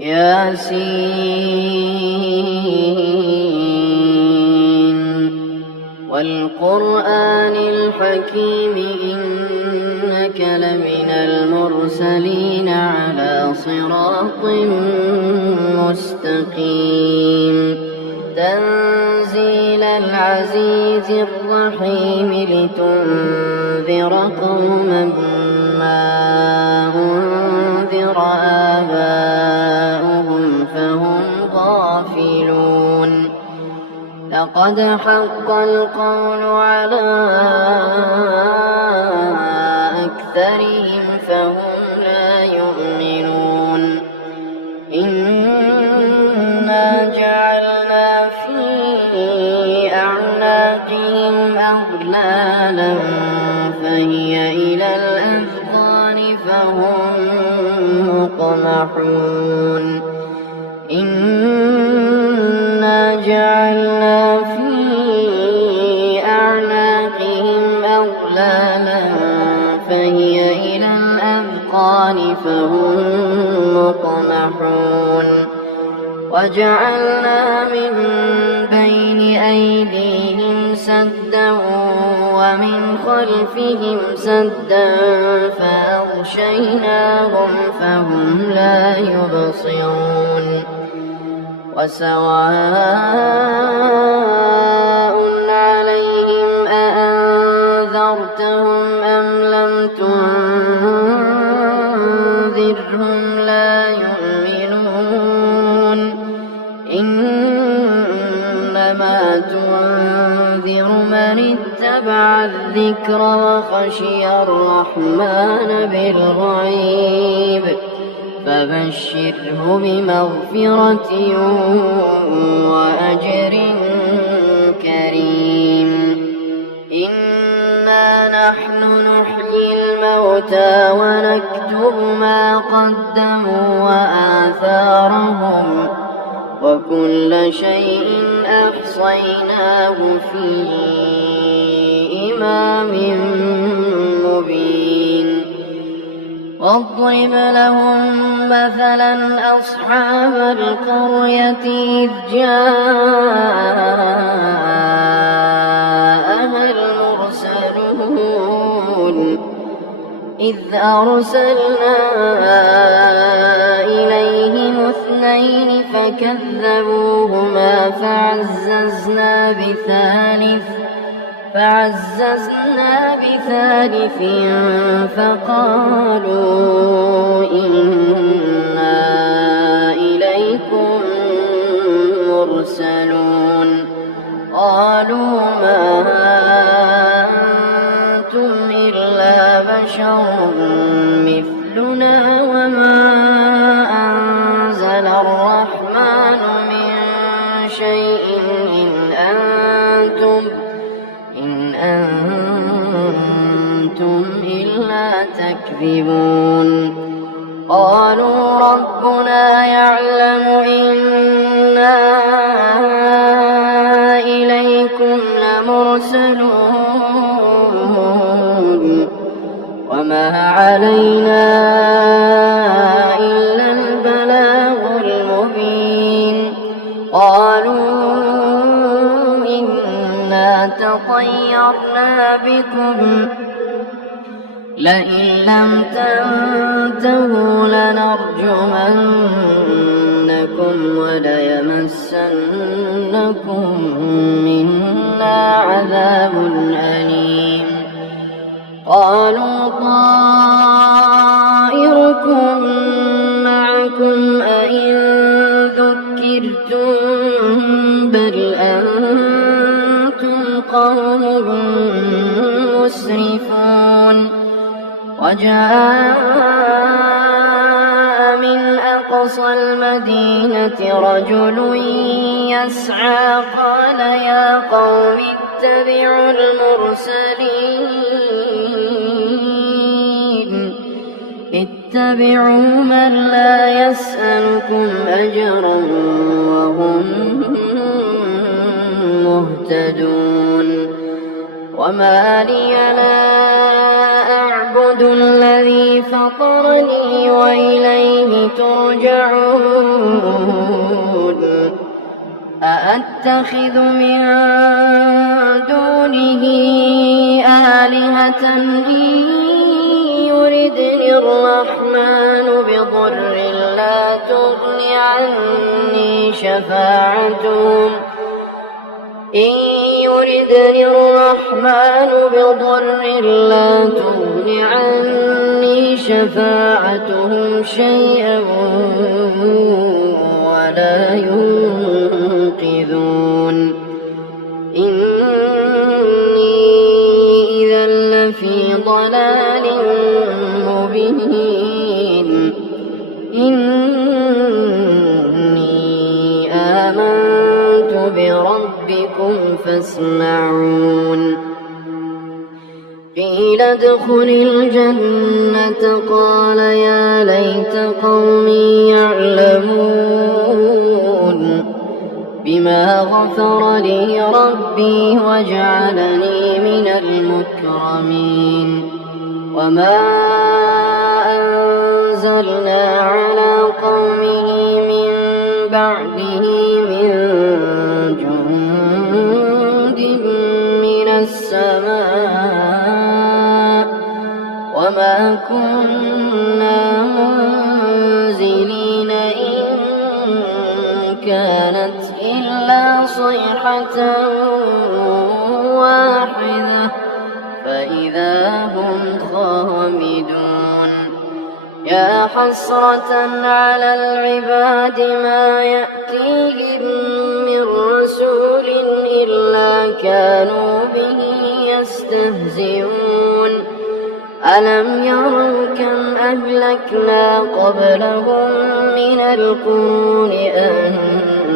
ياسين والقرآن الحكيم إنك لمن المرسلين على صراط مستقيم تنزيل العزيز الرحيم لتنذر قوما ما أنذر آباؤهم فهم غافلون لقد حق القول على أكثرهم فهم لا يؤمنون إنا جعلنا في أعناقهم أغلالا فهي إلى الأذقان فهم مقمحون إنا جعلنا في أعناقهم أغلالا فهي إلى الأذقان فهم مقمحون وجعلنا من بين أيديهم سدا ومن خلفهم سدا فأغشيناهم فهم لا يبصرون وسواء عليهم أأنذرتهم أم لم تنذرهم لا يؤمنون إنما تنذر من اتبع الذكر وخشي الرحمن بالغيب فبشره بمغفرة وأجر كريم إنا نحن نحيي الموتى ونكتب ما قدموا وآثارهم وكل شيء أحصيناه في إمام مبين واضرب لهم مثلا أصحاب القرية إذ جاءها المرسلون إذ أرسلنا إليهم اثنين فكذبوهما فعززنا بثالث فقالوا إنا إليكم مرسلون قالوا ما أنتم إلا بشر مثلنا وما أنزل الرحمن من شيء إن أنتم إلا تكذبون قالوا ربنا يعلم إنا إليكم لمرسلون وما علينا إلا البلاغ المبين قالوا إنا تطيرنا بكم لئن لم تنتهوا لنرجمنكم وليمسنكم منا عذاب أليم قالوا طائركم معكم أئن ذكرتم بل أنتم قوم مسرفون وجاء من أقصى المدينة رجل يسعى قال يا قوم اتبعوا المرسلين اتبعوا من لا يسألكم أجرا وهم مهتدون وما لي لا أعبد الذي فطرني وإليه ترجعون أأتخذ من دونه آلهة إن يردني الرحمن بضر لا تغن عني شفاعتهم لا تغن عني شفاعتهم شيئا ولا ينقذون إني إذا لفي ضلال مبين إني آمنت بربكم فاسمعون قيل ادخل الجنة قال يا ليت قومي يعلمون بما غفر لي ربي وجعلني من المكرمين وما أنزلنا على قومه من بعده من جند من السماء وما كنا منزلين إن كانت إلا صيحة واحدة فإذا هم خامدون يا حسرة على العباد ما يأتيهم من رسول إلا كانوا به يستهزئون ألم يروا كم أهلكنا قبلهم من القرون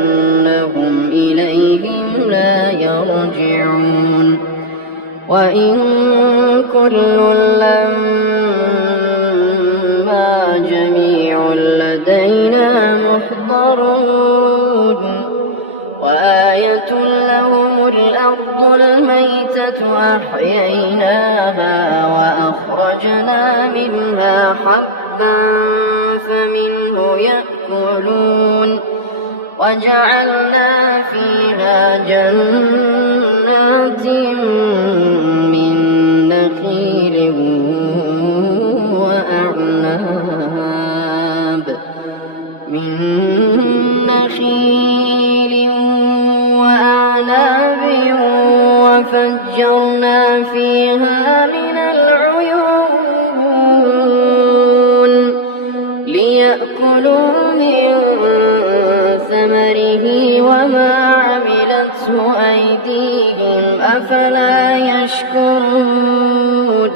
أنهم إليهم لا يرجعون وإن كل لما جميع لدينا محضرون وآية لهم الأرض الميتة أحييناها وأخرجنا منها حبا فمنه يأكلون وجعلنا فيها جنات من نخيل وأعناب وفجرنا فيها من العيون ليأكلوا من ثمره وما عملته أيديهم أفلا يشكرون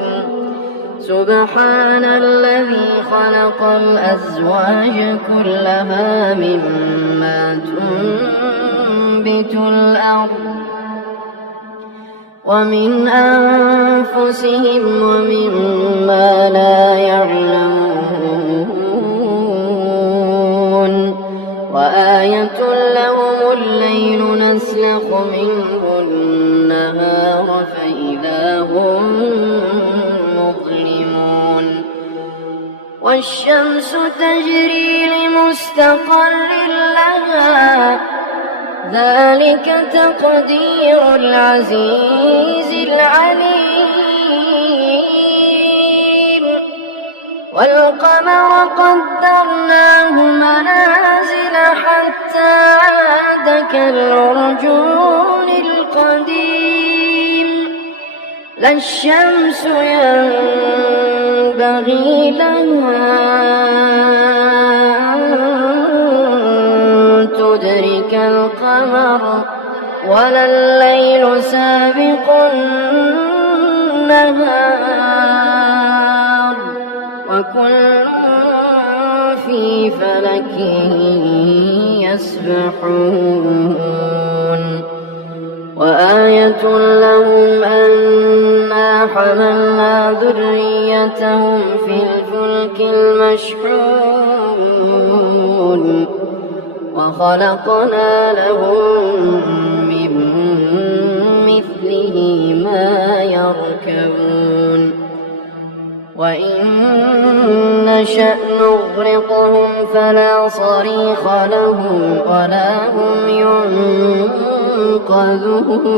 سبحان الذي خلق الأزواج كلها مما تنبت الأرض ومن أنفسهم ومما لا يعلمون وآية لهم الليل نسلخ منه النهار فإذا هم مظلمون والشمس تجري لمستقر لها ذلك تقدير العزيز العليم والقمر قدرناه منازل حتى عاد كالعرجون القديم لا الشمس ينبغي لها تدرك القمر ولا الليل سابق النهار وكل في فلك يسبحون وآية لهم أنا حملنا ذريتهم في الفلك المشحون وخلقنا لهم من مثله ما يركبون وإن نشأ نغرقهم فلا صريخ لهم ولا هم ينقذون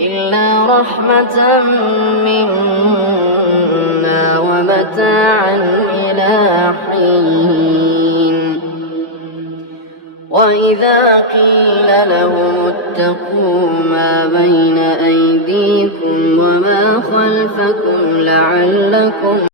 إلا رحمة منا ومتاعا إلى حين وإذا قيل لهم اتقوا ما بين أيديكم وما خلفكم لعلكم